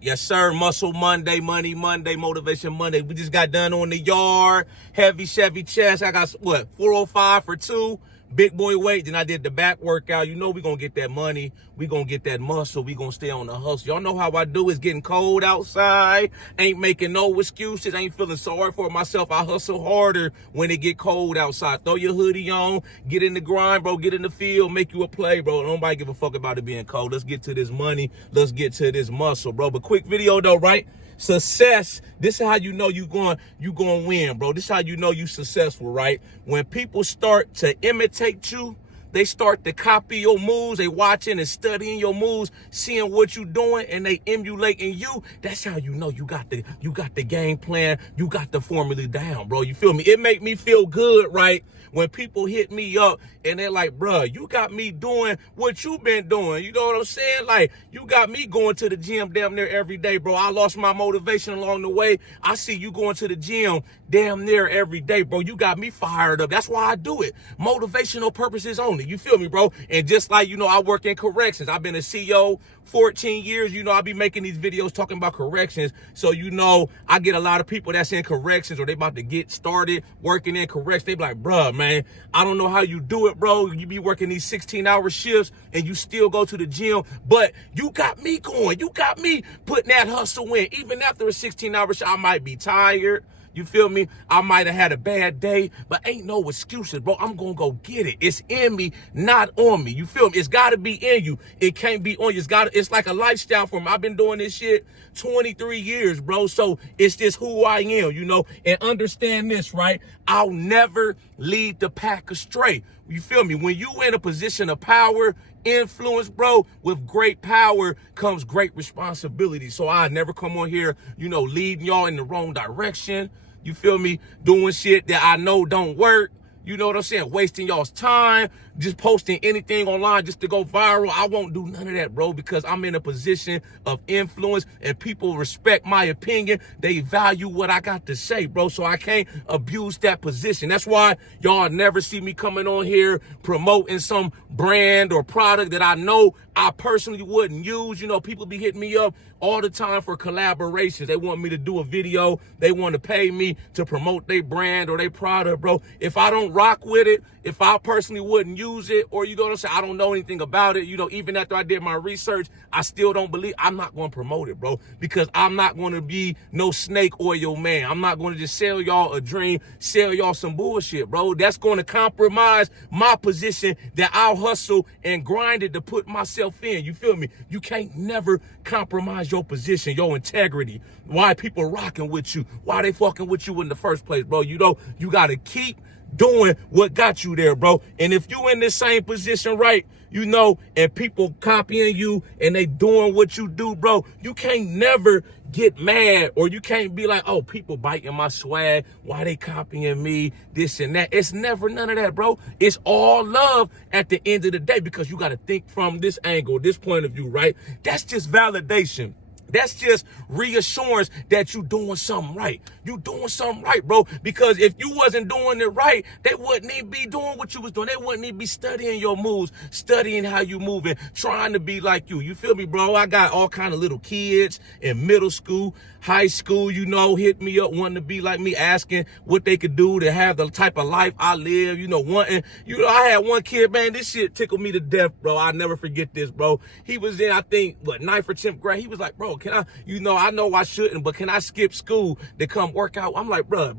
Yes, sir. Muscle Monday, Money Monday, Motivation Monday. We just got done on the yard. Heavy Chevy chest. I got, what, 405 for two. Big boy weight. Then I did the back workout. You know we going to get that money. We going to get that muscle. We going to stay on the hustle. Y'all know how I do. It's getting cold outside. Ain't making no excuses. Ain't feeling sorry for myself. I hustle harder when it get cold outside. Throw your hoodie on. Get in the grind, bro. Get in the field. Make you a play, bro. Nobody give a fuck about it being cold. Let's get to this money. Let's get to this muscle, bro. But quick video though, right? Success, this is how you know you going win, bro. This is how you know you successful, right? When people start to imitate you, they start to copy your moves. They watching and studying your moves, seeing what you doing, and they emulating you. That's how you know you got the game plan. You got the formula down, bro. You feel me? It make me feel good, right? When people hit me up and they're like, bro, you got me doing what you been doing. You know what I'm saying? Like, you got me going to the gym damn near every day, bro. I lost my motivation along the way. I see you going to the gym damn near every day, bro. You got me fired up. That's why I do it. Motivational purposes only. You feel me, bro? And just like, you know, I work in corrections. I've been a CEO 14 years. You know, I be making these videos talking about corrections. So, you know, I get a lot of people that's in corrections or they about to get started working in corrections. They be like, bruh, man, I don't know how you do it, bro. You be working these 16-hour shifts and you still go to the gym, but you got me going. You got me putting that hustle in. Even after a 16-hour shift, I might be tired. You feel me? I might have had a bad day, but ain't no excuses, bro. I'm going to go get it. It's in me, not on me. You feel me? It's got to be in you. It can't be on you. It's like a lifestyle for me. I've been doing this shit 23 years, bro. So it's just who I am, you know? And understand this, right? I'll never lead the pack astray. You feel me? When you in a position of power, influence, bro, with great power comes great responsibility. So I never come on here, you know, leading y'all in the wrong direction. You feel me? Doing shit that I know don't work. You know what I'm saying? Wasting y'all's time, just posting anything online just to go viral. I won't do none of that, bro, because I'm in a position of influence and people respect my opinion. They value what I got to say, bro, so I can't abuse that position. That's why y'all never see me coming on here promoting some brand or product that I know I personally wouldn't use. You know, people be hitting me up all the time for collaborations. They want me to do a video. They want to pay me to promote their brand or their product, bro. If I don't rock with it, if I personally wouldn't use it, or you know what I'm saying, I don't know anything about it, you know, even after I did my research, I still don't believe, I'm not going to promote it, bro, because I'm not going to be no snake oil man. I'm not going to just sell y'all a dream, sell y'all some bullshit, bro. That's going to compromise my position that I'll hustle and grind it to put myself in. You feel me? You can't never compromise your position, your integrity. Why people rocking with you? Why they fucking with you in the first place, bro? You know, you got to keep doing what got you there, bro. And if you in the same position, right, you know, and people copying you and they doing what you do, bro, you can't never get mad, or you can't be like, oh, people biting my swag, why they copying me, this and that. It's never none of that, bro. It's all love at the end of the day, because you got to think from this angle, this point of view, right? That's just validation. That's just reassurance that you doing something right. You doing something right, bro. Because if you wasn't doing it right, they wouldn't even be doing what you was doing. They wouldn't even be studying your moves, studying how you moving, trying to be like you. You feel me, bro? I got all kind of little kids in middle school, high school, you know, hit me up wanting to be like me, asking what they could do to have the type of life I live, you know, wanting, you know, I had one kid, man, this shit tickled me to death, bro. I'll never forget this, bro. He was in, I think, what, 9th or 10th grade. He was like, bro, can I, you know I shouldn't, but can I skip school to come work out? I'm like, bro,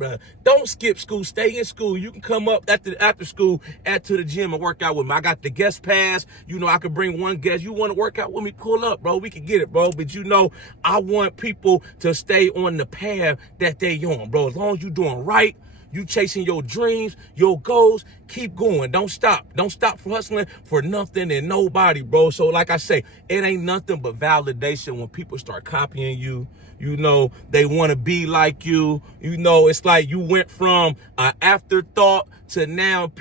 don't skip school. Stay in school. You can come up after school to the gym and work out with me. I got the guest pass. You know, I could bring one guest. You want to work out with me? Pull up, bro. We can get it, bro. But you know, I want people to stay on the path that they on, bro. As long as you doing right, you chasing your dreams, your goals, keep going. Don't stop. Don't stop for hustling for nothing and nobody, bro. So like I say, it ain't nothing but validation when people start copying you. You know, they want to be like you. You know, it's like you went from an afterthought to now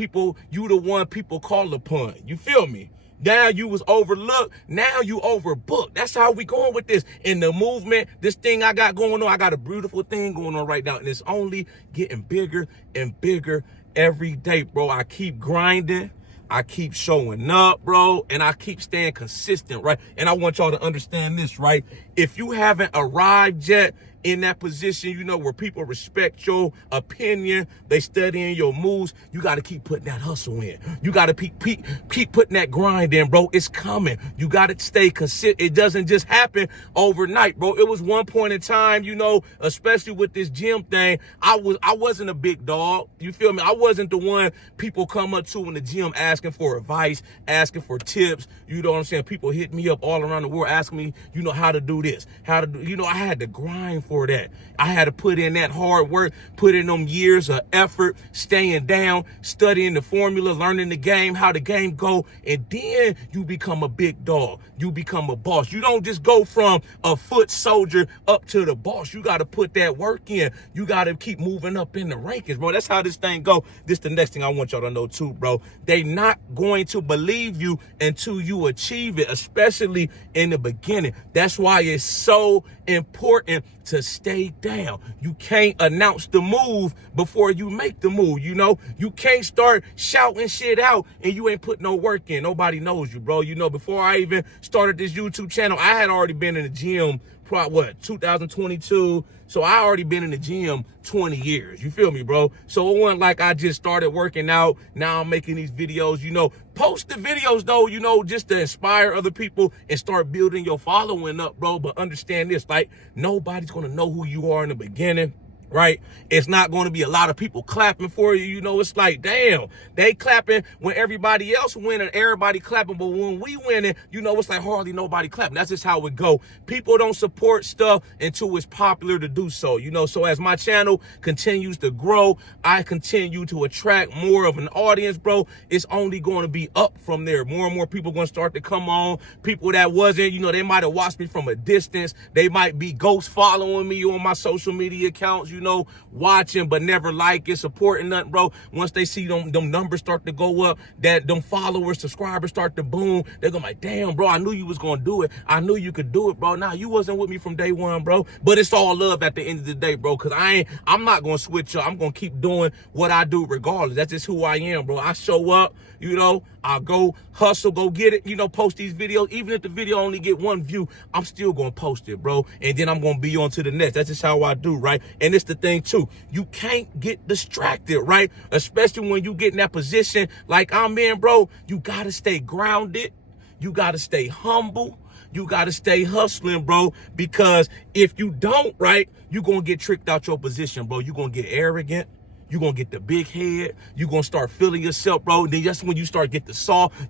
you the one people call upon. You feel me? Now you was overlooked. Now you overbooked. That's how we going with this. In the movement, this thing I got going on, I got a beautiful thing going on right now. And it's only getting bigger and bigger every day, bro. I keep grinding. I keep showing up, bro, and I keep staying consistent, right? And I want y'all to understand this, right? If you haven't arrived yet in that position, you know, where people respect your opinion, they studying your moves, you got to keep putting that hustle in. You got to keep putting that grind in, bro. It's coming. You got to stay consistent. It doesn't just happen overnight, bro. It was one point in time, you know, especially with this gym thing, I wasn't a big dog. You feel me? I wasn't the one people come up to in the gym asking for advice, asking for tips. You know what I'm saying? People hit me up all around the world asking me, you know, how to do this, how to do, you know, I had to grind for that. I had to put in that hard work, put in them years of effort, staying down, studying the formula, learning the game, how the game go, and then you become a big dog. You become a boss. You don't just go from a foot soldier up to the boss. You got to put that work in. You got to keep moving up in the rankings, bro. That's how this thing go. This the next thing I want y'all to know too, bro. They not going to believe you until you achieve it, especially in the beginning. That's why it's so important to stay down. You can't announce the move before you make the move, you know? You can't start shouting shit out and you ain't put no work in. Nobody knows you, bro. You know, before I even started this YouTube channel, I had already been in the gym, 2022. So I already been in the gym 20 years. You feel me, bro? So it wasn't like I just started working out. Now I'm making these videos, you know. Post the videos, though, you know, just to inspire other people and start building your following up, bro. But understand this, like, nobody's going to know who you are in the beginning. Right? It's not going to be a lot of people clapping for you. You know, it's like, damn, they clapping when everybody else winning, everybody clapping. But when we winning, you know, it's like hardly nobody clapping. That's just how it go. People don't support stuff until it's popular to do so, you know. So as my channel continues to grow, I continue to attract more of an audience, bro. It's only going to be up from there. More and more people going to start to come on. People that wasn't, you know, they might have watched me from a distance. They might be ghost following me on my social media accounts, you know, watching but never liking, supporting nothing, bro. Once they see them numbers start to go up, that them followers, subscribers start to boom, they're gonna be like, damn, bro, I knew you was gonna do it. I knew you could do it, bro. Nah, you wasn't with me from day one, bro. But it's all love at the end of the day, bro, because I'm not gonna switch up. I'm gonna keep doing what I do regardless. That's just who I am, bro. I show up, you know, I'll go hustle, go get it, you know, post these videos. Even if the video only get 1 view, I'm still gonna post it, bro. And then I'm gonna be on to the next. That's just how I do, right? And it's the thing too, you can't get distracted, right? Especially when you get in that position like I'm in, bro. You gotta stay grounded. You gotta stay humble. You gotta stay hustling, bro, because if you don't, right, you're gonna get tricked out your position, bro. You're gonna get arrogant. You're going to get the big head. You're going to start feeling yourself, bro. Then that's when you start getting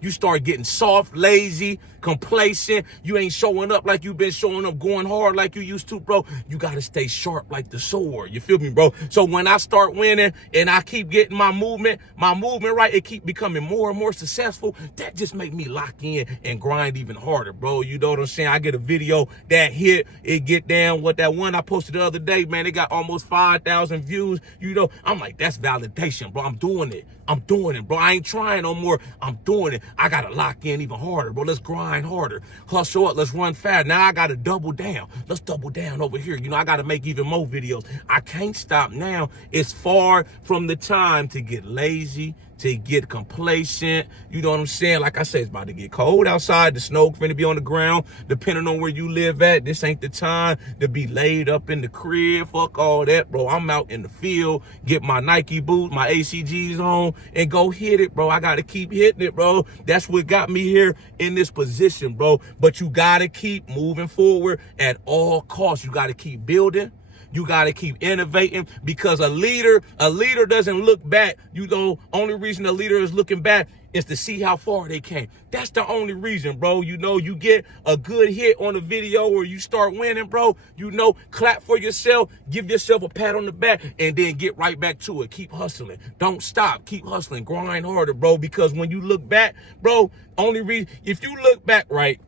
you start getting soft, lazy, complacent. You ain't showing up like you've been showing up, going hard like you used to, bro. You got to stay sharp like the sword. You feel me, bro? So when I start winning and I keep getting my movement right, it keep becoming more and more successful. That just make me lock in and grind even harder, bro. You know what I'm saying? I get a video that hit, it get down. What that one I posted the other day, man, it got almost 5,000 views. You know, I'm like, that's validation, bro. I'm doing it. I'm doing it, bro. I ain't trying no more. I'm doing it. I got to lock in even harder, bro. Let's grind harder. Hustle up. Let's run fast. Now I got to double down. Let's double down over here. You know, I got to make even more videos. I can't stop now. It's far from the time to get lazy, to get complacent. You know what I'm saying? Like I said, it's about to get cold outside. The snow finna be on the ground. Depending on where you live at, this ain't the time to be laid up in the crib. Fuck all that, bro. I'm out in the field, get my Nike boots, my ACGs on, and go hit it, bro. I gotta keep hitting it, bro. That's what got me here in this position, bro. But you gotta keep moving forward at all costs. You gotta keep building. You got to keep innovating, because a leader doesn't look back. You know, only reason a leader is looking back is to see how far they came. That's the only reason, bro. You know, you get a good hit on a video or you start winning, bro. You know, clap for yourself, give yourself a pat on the back, and then get right back to it. Keep hustling. Don't stop. Keep hustling. Grind harder, bro, because when you look back, bro, only reason, if you look back, right,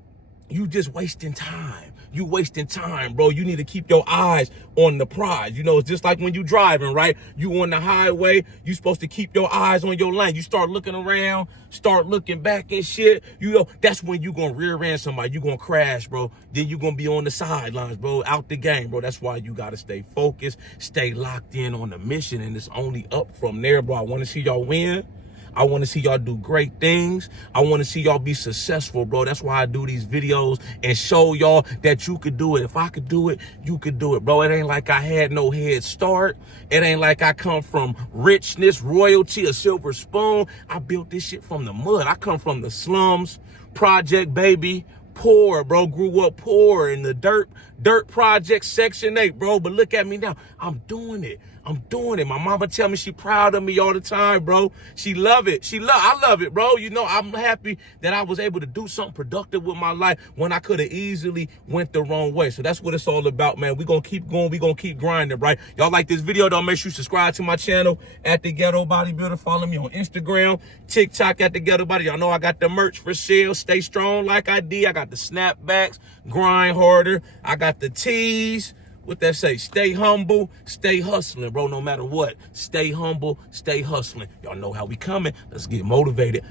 you just wasting time. You wasting time, bro. You need to keep your eyes on the prize. You know, it's just like when you driving, right? You on the highway, you supposed to keep your eyes on your lane. You start looking around, start looking back and shit. You know, that's when you gonna rear end somebody. You gonna crash, bro. Then you gonna be on the sidelines, bro, out the game, bro. That's why you gotta stay focused, stay locked in on the mission, and it's only up from there, bro. I wanna see y'all win. I want to see y'all do great things. I want to see y'all be successful, bro. That's why I do these videos and show y'all that you could do it. If I could do it, you could do it, bro. It ain't like I had no head start. It ain't like I come from richness, royalty, a silver spoon. I built this shit from the mud. I come from the slums, project baby, poor, bro. Grew up poor in the dirt project, Section 8, bro. But look at me now. I'm doing it. I'm doing it. My mama tell me she proud of me all the time, bro. She love it. I love it, bro. You know, I'm happy that I was able to do something productive with my life when I could have easily went the wrong way. So that's what it's all about, man. We gonna keep going. We gonna keep grinding, right? Y'all like this video, though, make sure you subscribe to my channel at the Ghetto Bodybuilder. Follow me on Instagram, TikTok at the Ghetto Body. Y'all know I got the merch for sale. Stay strong like I did. I got the snapbacks, grind harder. I got the tees. What that say? Stay humble, stay hustling, bro, no matter what. Stay humble, stay hustling. Y'all know how we coming. Let's get motivated.